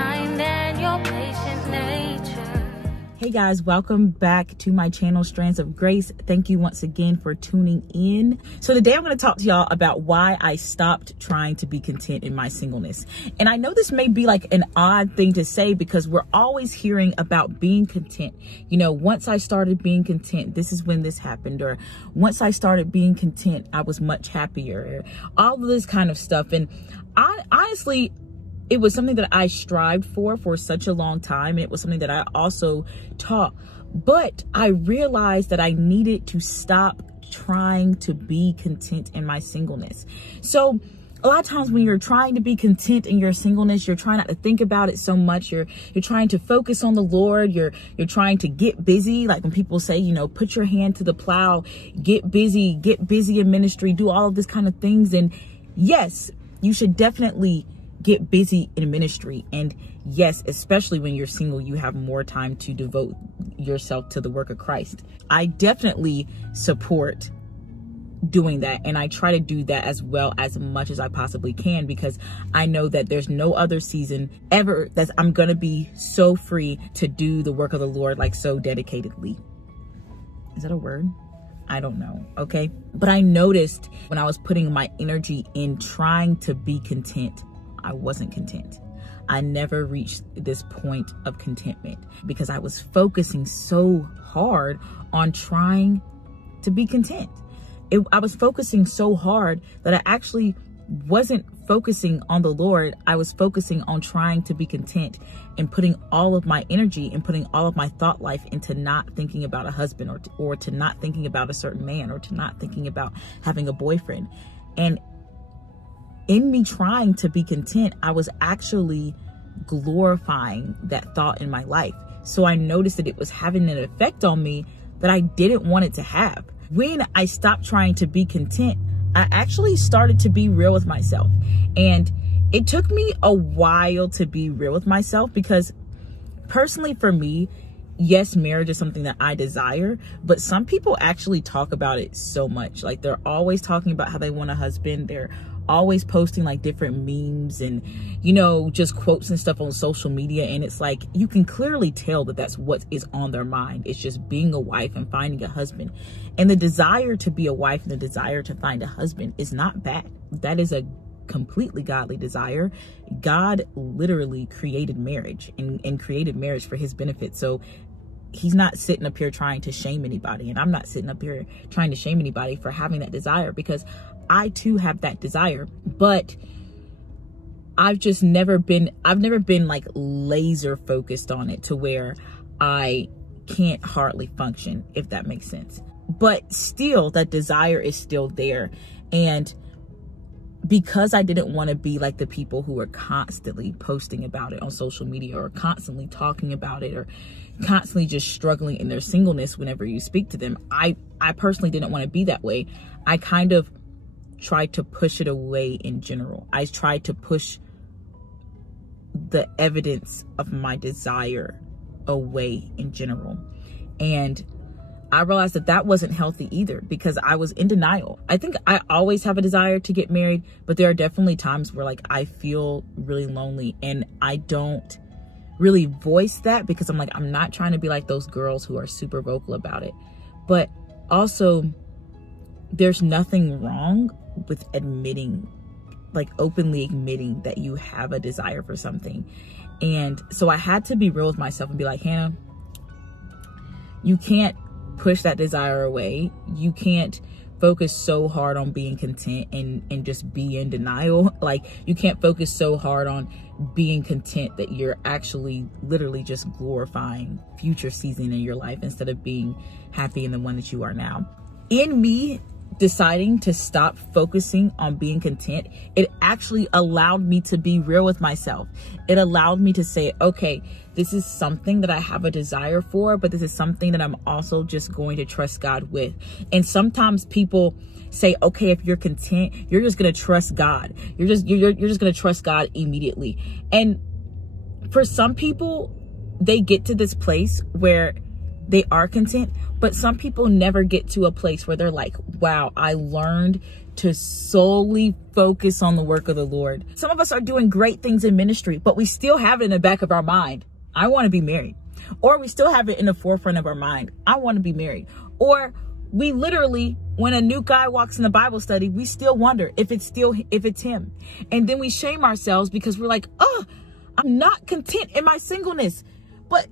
kind and your patient nature. Hey guys, welcome back to my channel, Strands of Grace. Thank you once again for tuning in. So today I'm going to talk to y'all about why I stopped trying to be content in my singleness. And I know this may be like an odd thing to say because we're always hearing about being content. You know, once I started being content, this is when this happened. Or once I started being content, I was much happier. All of this kind of stuff. And I honestly, it was something that I strived for such a long time. And it was something that I also taught. But I realized that I needed to stop trying to be content in my singleness. So a lot of times when you're trying to be content in your singleness, you're trying not to think about it so much. You're trying to focus on the Lord. You're trying to get busy. Like when people say, you know, put your hand to the plow, get busy in ministry, do all of this kind of things. And yes, you should definitely get busy in ministry. And yes, especially when you're single, you have more time to devote yourself to the work of Christ. I definitely support doing that. And I try to do that as well as much as I possibly can, because I know that there's no other season ever that I'm going to be so free to do the work of the Lord, like so dedicatedly. Is that a word? I don't know. Okay. But I noticed when I was putting my energy in trying to be content, I wasn't content. I never reached this point of contentment because I was focusing so hard on trying to be content. I was focusing so hard that I actually wasn't focusing on the Lord. I was focusing on trying to be content and putting all of my energy and putting all of my thought life into not thinking about a husband or to not thinking about a certain man or to not thinking about having a boyfriend. And in me trying to be content, I was actually glorifying that thought in my life. So I noticed that it was having an effect on me that I didn't want it to have. When I stopped trying to be content, I actually started to be real with myself. And it took me a while to be real with myself because personally for me, yes, marriage is something that I desire, but some people actually talk about it so much. Like they're always talking about how they want a husband. They're always posting like different memes and, you know, just quotes and stuff on social media. And it's like, you can clearly tell that that's what is on their mind. It's just being a wife and finding a husband. And the desire to be a wife and the desire to find a husband is not bad. That is a completely godly desire. God literally created marriage and created marriage for his benefit. So he's not sitting up here trying to shame anybody. And I'm not sitting up here trying to shame anybody for having that desire, because I too have that desire. But I've never been like laser focused on it to where I can't hardly function, if that makes sense. But still, that desire is still there. And because I didn't want to be like the people who are constantly posting about it on social media or constantly talking about it or constantly just struggling in their singleness whenever you speak to them, I personally didn't want to be that way. I kind of tried to push it away in general. I tried to push the evidence of my desire away in general. And I realized that that wasn't healthy either, because I was in denial. I think I always have a desire to get married, but there are definitely times where like I feel really lonely and I don't really voice that because I'm like, I'm not trying to be like those girls who are super vocal about it. But also, there's nothing wrong with admitting, like openly admitting that you have a desire for something. And so I had to be real with myself and be like, Hannah, you can't push that desire away. You can't focus so hard on being content and just be in denial. Like you can't focus so hard on being content that you're actually literally just glorifying future season in your life instead of being happy in the one that you are now. In me deciding to stop focusing on being content, it actually allowed me to be real with myself. It allowed me to say, okay, this is something that I have a desire for, but this is something that I'm also just going to trust God with. And sometimes people say, okay, if you're content, you're just going to trust God. You're just going to trust God immediately. And for some people, they get to this place where they are content, but some people never get to a place where they're like, wow, I learned to solely focus on the work of the Lord. Some of us are doing great things in ministry, but we still have it in the back of our mind, I want to be married. Or we still have it in the forefront of our mind, I want to be married. Or we literally, when a new guy walks in the Bible study, we still wonder if it's him. And then we shame ourselves because we're like, oh, I'm not content in my singleness. But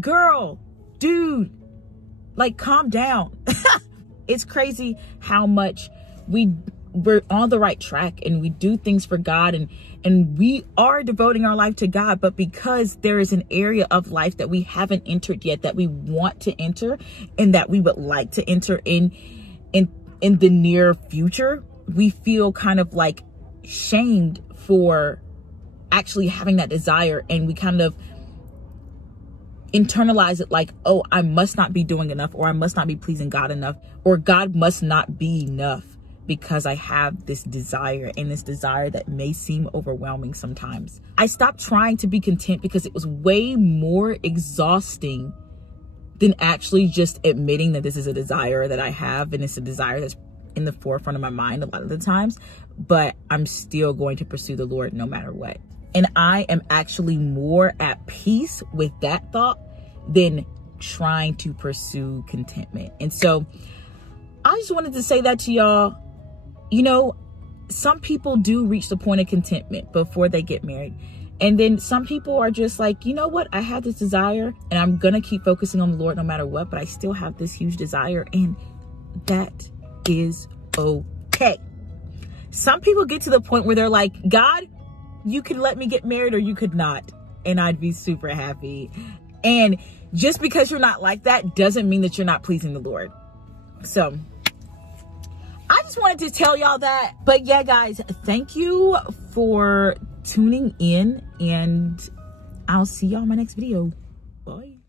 girl, dude, like, calm down. It's crazy how much we're on the right track and we do things for God and we are devoting our life to God, but because there is an area of life that we haven't entered yet, that we want to enter and that we would like to enter in the near future, we feel kind of like shamed for actually having that desire, and we kind of internalize it like, oh, I must not be doing enough, or I must not be pleasing God enough, or God must not be enough because I have this desire, and this desire that may seem overwhelming sometimes. I stopped trying to be content because it was way more exhausting than actually just admitting that this is a desire that I have, and it's a desire that's in the forefront of my mind a lot of the times, but I'm still going to pursue the Lord no matter what. And I am actually more at peace with that thought than trying to pursue contentment. And so I just wanted to say that to y'all. You know, some people do reach the point of contentment before they get married. And then some people are just like, you know what? I have this desire and I'm going to keep focusing on the Lord no matter what, but I still have this huge desire, and that is okay. Some people get to the point where they're like, God, you could let me get married or you could not, and I'd be super happy. And just because you're not like that doesn't mean that you're not pleasing the Lord. So I just wanted to tell y'all that. But yeah, guys, thank you for tuning in, and I'll see y'all in my next video. Bye.